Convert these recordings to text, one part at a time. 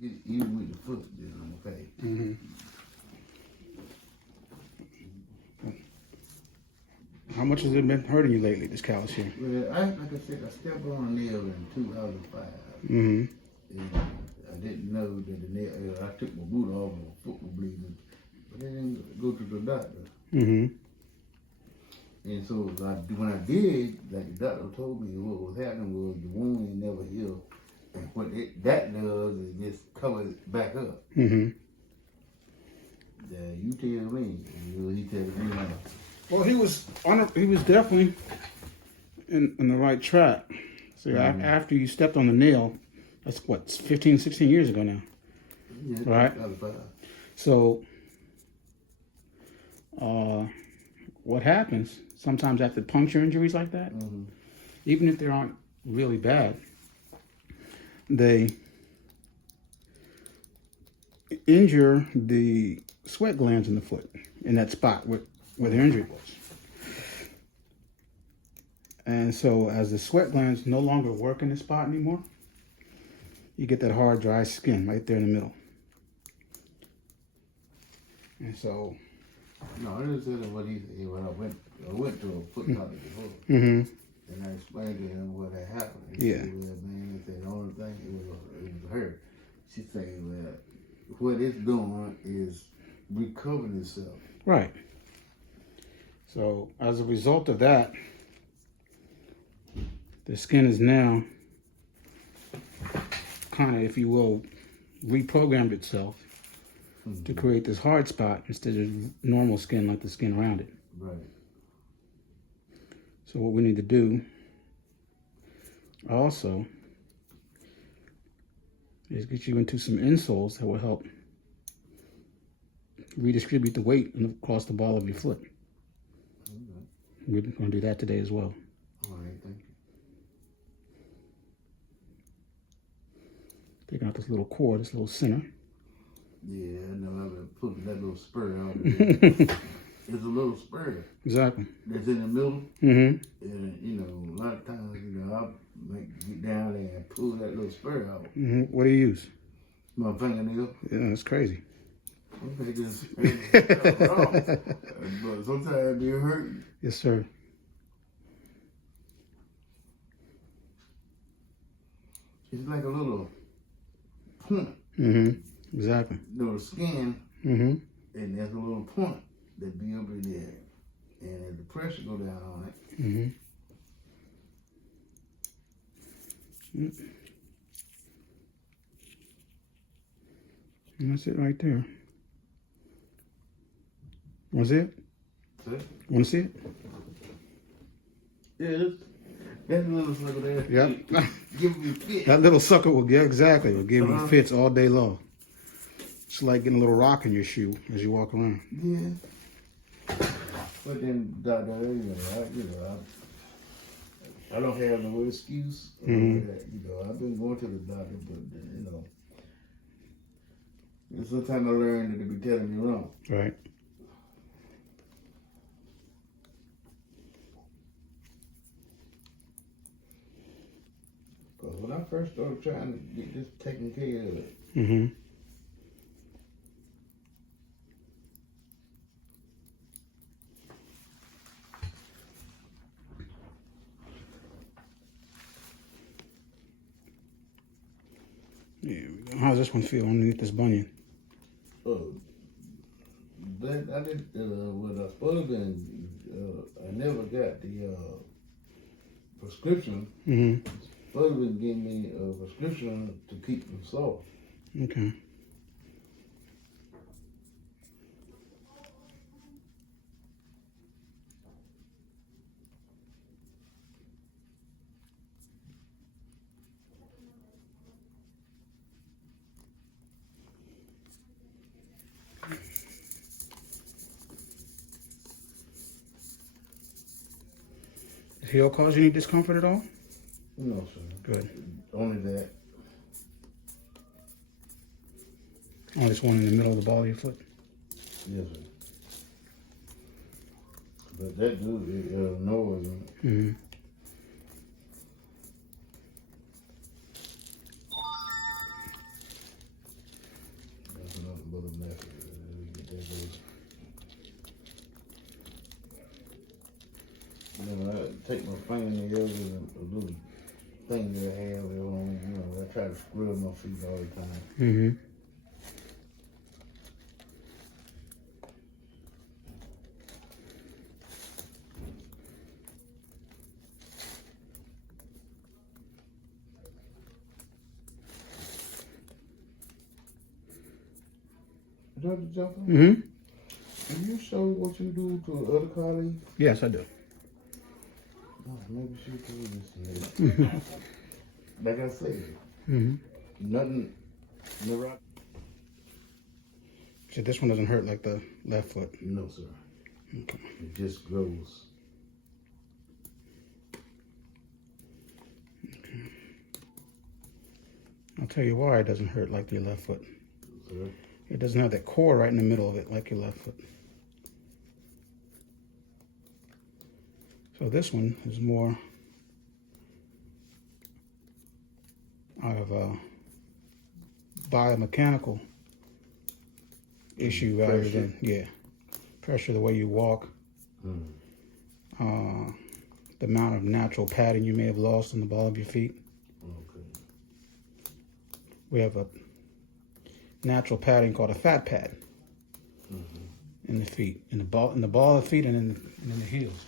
get it even with the foot, then I'm okay. Mm-hmm. How much has it been hurting you lately, this callus here? Well, like I said, I stepped on a nail in 2005. Mm-hmm. And I didn't know that the nail, I took my boot off and my foot was bleeding. But I didn't go to the doctor. Mm-hmm. And so when I did, like the doctor told me what was happening was the wound ain't never healed. And what that does is just cover it back up. Mm-hmm. You tell me. He tells me now. Well, he was definitely in the right track. So after you stepped on the nail, that's what, 15, 16 years ago now. Yeah, right? So what happens sometimes after puncture injuries like that, even if they aren't really bad, they injure the sweat glands in the foot, in that spot where the injury was. And so as the sweat glands no longer work in the spot anymore, you get that hard, dry skin right there in the middle. And so... No, I just said what he said when I went to a foot doctor before. Mm-hmm. And I explained to him what had happened. He said, well, man, he said, the only thing, it was her. She said, well, what it's doing is recovering itself. Right. So as a result of that, the skin is now kind of, if you will, reprogrammed itself to create this hard spot instead of normal skin like the skin around it. Right. So what we need to do also is get you into some insoles that will help redistribute the weight across the ball of your foot. We're going to do that today as well. All right, thank you. Taking out this little cord, this little center. Yeah, I know. I've been putting that little spur out there. It's a little spur. Exactly. That's in the middle. Mm-hmm. And, you know, a lot of times, you know, I'll get down there and pull that little spur out. Mm-hmm. What do you use? My fingernail. Yeah, that's crazy. But sometimes it hurt. Yes, sir. It's like a little point. Mm-hmm. Exactly. Little skin, and there's a little point that be over there. And as the pressure go down on it, and that's it right there. Want to see it? Want to see it? Yeah, that little sucker there. Yep. Give me fits. That little sucker will, yeah, exactly, will give you fits all day long. It's like getting a little rock in your shoe as you walk around. Yeah. But then, doctor, I don't have no excuse. That, I've been going to the doctor, but sometimes I learn that they be telling me wrong. Right. Because when I first started trying to get this taken care of, How's this one feel underneath this bunion? That I did what I supposed to I never got the prescription. Supposed to give me a prescription to keep them soft. Okay. Does heel cause you any discomfort at all? No, sir. Good. Only that. Oh, this one in the middle of the ball of your foot? Yes, sir. But that dude, noise. You know, I take my fingernails and a little thing that I have on, you know, I try to scrub my feet all the time. Mm-hmm. Dr. Jefferson, Mm-hmm. are you sure what you do to other colleagues? Yes, I do. Oh, maybe she told us. Like I said, nothing, never. So this one doesn't hurt like the left foot. No, sir. Okay. It just grows. Okay. I'll tell you why it doesn't hurt like your left foot. Sir? It doesn't have that core right in the middle of it like your left foot. So this one is more out of a biomechanical issue rather than, pressure, the way you walk, the amount of natural padding you may have lost in the ball of your feet. Okay. We have a natural padding called a fat pad in the feet, in the ball of the feet, and in the heels.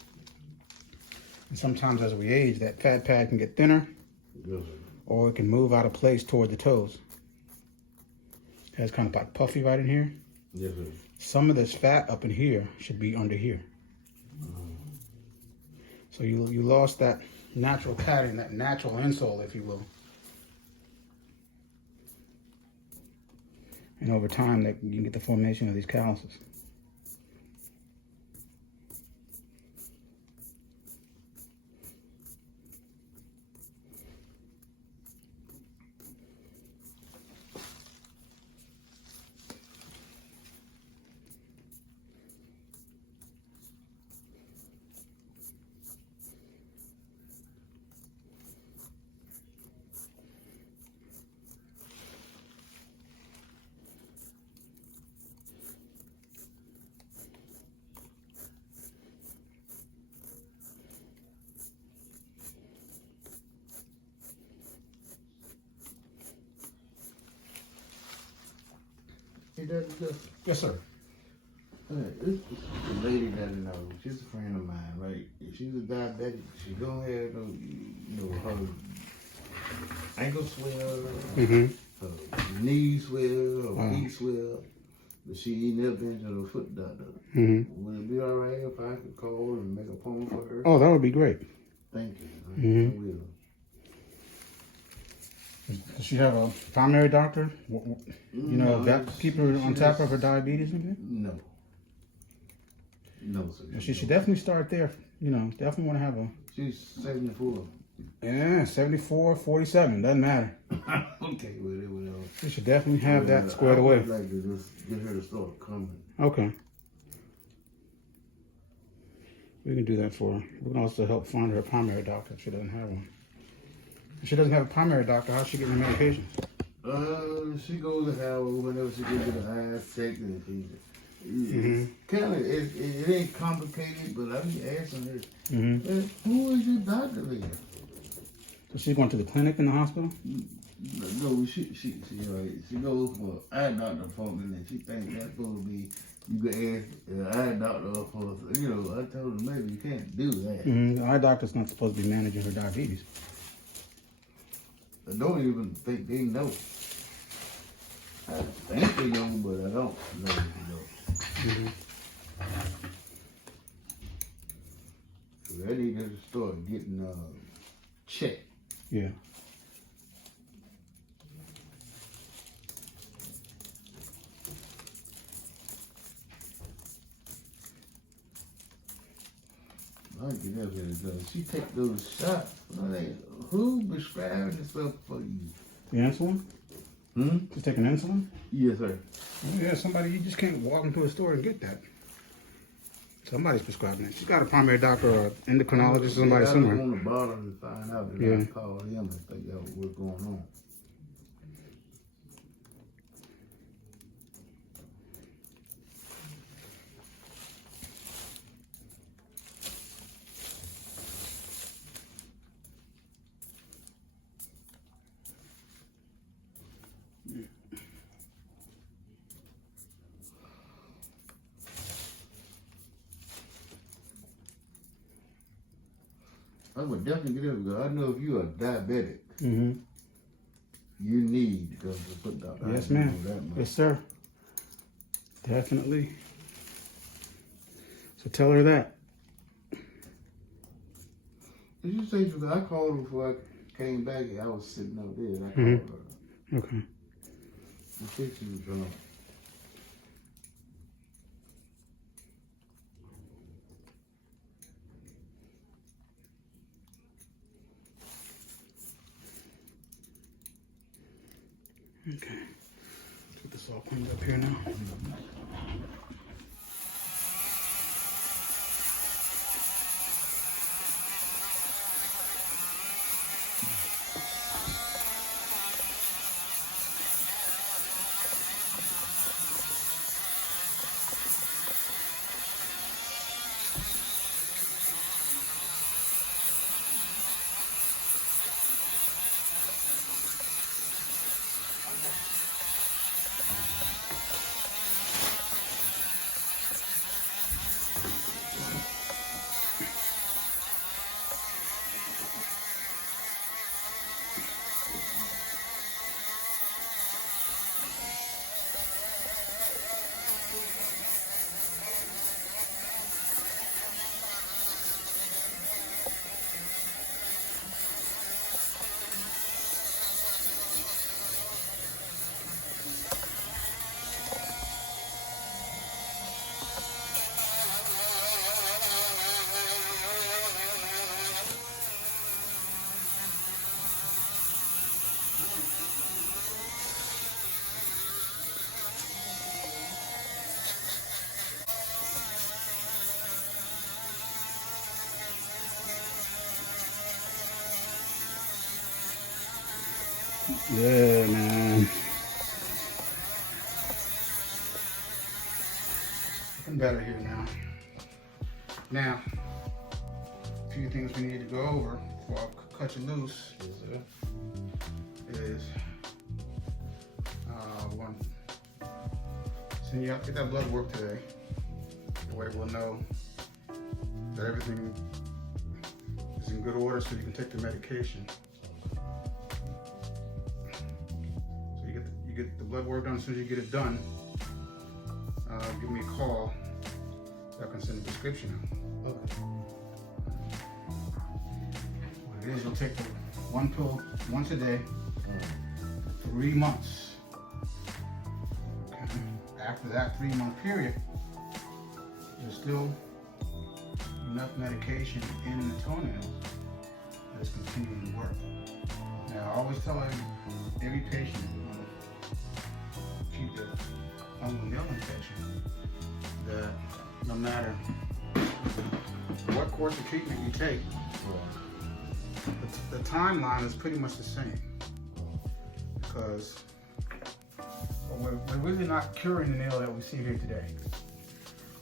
And sometimes as we age, that fat pad can get thinner, or it can move out of place toward the toes. It's kind of like puffy right in here. Yes, sir. Some of this fat up in here should be under here. So you lost that natural padding, that natural insole, if you will. And over time, you can get the formation of these calluses. Hey, Dr. Jefferson. Yes, sir. This lady that I know, she's a friend of mine, right? If she's a diabetic, she don't have no, you know, her ankle swell, her knee swell, her feet swell, but she ain't never been to the foot doctor. Would it be all right if I could call and make a appointment for her? Oh, that would be great. Thank you. I will. Does she have a primary doctor? You know, that keep her on top of her diabetes and everything? No. No, sir. She should definitely start there. You know, definitely want to have a... She's 74. Yeah, 74, 47, doesn't matter. Okay, well, She should definitely have that squared away. I would like to just get her to start coming. Okay. We can do that for her. We can also help find her a primary doctor if she doesn't have one. If she doesn't have a primary doctor, how's she getting her medications? She goes to Howard whenever she goes to the eyes checked and it's kind of, it ain't complicated, but I be asking her, who is your doctor there? So she's going to the clinic in the hospital? No, she goes for eye doctor appointment and she thinks that's supposed to be, you can ask the eye doctor for, you know, I told her maybe you can't do that. The eye doctor's not supposed to be managing her diabetes. I don't even think they know. I think they know, but I don't know if they know. So I need to start getting checked. Yeah. I get that here done. She take those shots. Who prescribing this stuff for you? The insulin? She's taking insulin? Yes, sir. Oh, yeah, somebody, you just can't walk into a store and get that. Somebody's prescribing it. She's got a primary doctor or endocrinologist or somebody somewhere. I on the bottom to find out and I call him and figure out what's going on. I would definitely get it because I know if you are diabetic, Mm-hmm. you need to go to put that. Yes, ma'am. Yes, sir. Definitely. So tell her that. Did you say because I called her before I came back? I was sitting up there. And I called her. Okay. I think she was drunk. Okay. Get this all cleaned up here now. Yeah, man. Looking better here now. Now, a few things we need to go over before I cut you loose. Yes, sir. Is one, send you out, get that blood work today. The way we'll know that everything is in good order so you can take the medication. So you get the blood work done. As soon as you get it done, give me a call. I can send a prescription out. Okay. What it is, you'll take the one pill once a day, 3 months. Okay. After that 3-month period, there's still enough medication in the toenails that is continuing to work. Now, I always tell every patient to keep the fungal nail infection that no matter what course of treatment you take, the timeline is pretty much the same, because we're really not curing the nail that we see here today.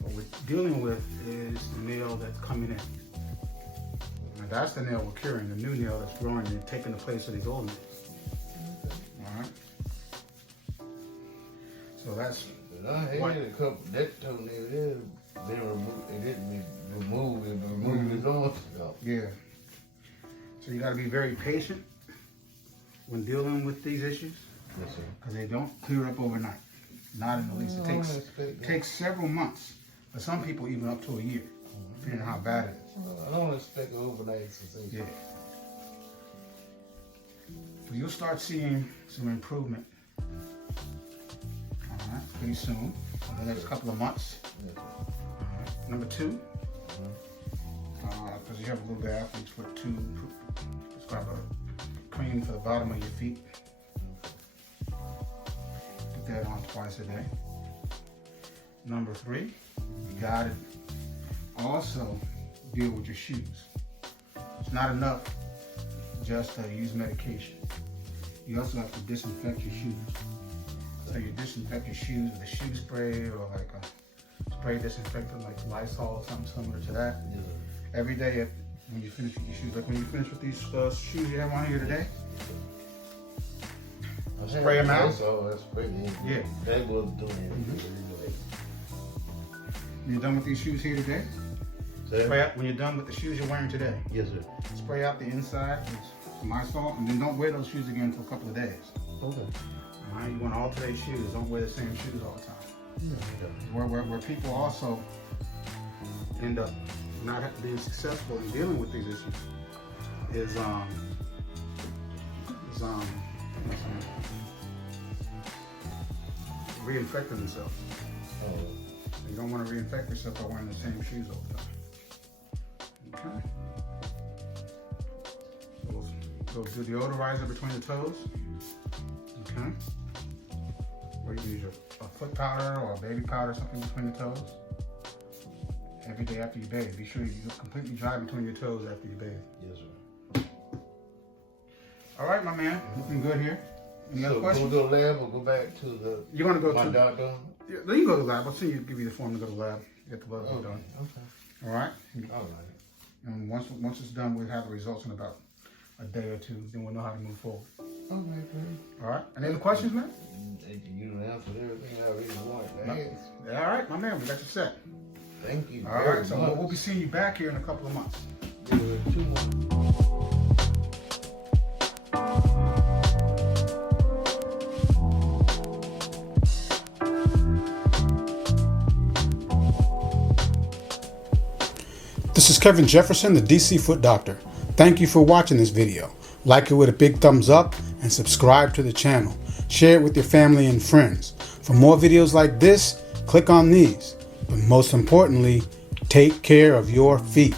What we're dealing with is the nail that's coming in. And that's the nail we're curing, the new nail that's growing and taking the place of these old nails. All right. So that's. I had a couple that toenail there. They removed. It didn't be removed. It removed its own stuff. Yeah. So you got to be very patient when dealing with these issues. Yes, sir. Because they don't clear up overnight. Not in the least. It takes several months. For some people, even up to a year, depending on how bad it is. I don't expect overnight sensation. Yeah. But you'll start seeing some improvement. All right, pretty soon. In the next couple of months. Yes, sir. All right. Number 2, because you have a little bit of athlete's foot too, prescribe a cream for the bottom of your feet. Put that on twice a day. Number 3, you gotta also deal with your shoes. It's not enough just to use medication. You also have to disinfect your shoes. So you disinfect your shoes with a shoe spray or like a spray disinfectant like Lysol or something similar to that. Yes, sir. Every day when you finish with your shoes, like when you finish with these shoes you have on here today, Spray them out? That's spray them. Yeah. That was doing You're done with these shoes here today? Spray out, when you're done with the shoes you're wearing today, Yes, sir. spray out the inside with some Lysol, and then don't wear those shoes again for a couple of days. Okay. All right, you want to alternate shoes. Don't wear the same shoes all the time. Yeah. Where people also end up not being successful in dealing with these issues is reinfecting themselves. Oh. You don't want to reinfect yourself by wearing the same shoes all the time. Okay. So do deodorizer between the toes. Okay. Or you use a foot powder or a baby powder, something between the toes. Every day after you bathe. Be sure you completely dry between your toes after you bathe. Yes, sir. All right, my man. Looking good here. Any other questions? Go to the lab or go back to the You're gonna go my to doctor? Yeah, you can go to the lab. I'll see you. Give you the form to go to the lab. Get the blood work done. Okay. All right. All right. And once it's done, we'll have the results in about a day or two. Then we'll know how to move forward. Okay, great. All right. Any other questions, man? You done answered everything I really wanted to ask. All right, my man. We got you set. Thank you. All right. So we'll be seeing you back here in a couple of months. 2 months. This is Kevin Jefferson, the DC Foot Doctor. Thank you for watching this video. Like it with a big thumbs up and subscribe to the channel. Share it with your family and friends. For more videos like this, click on these. But most importantly, take care of your feet.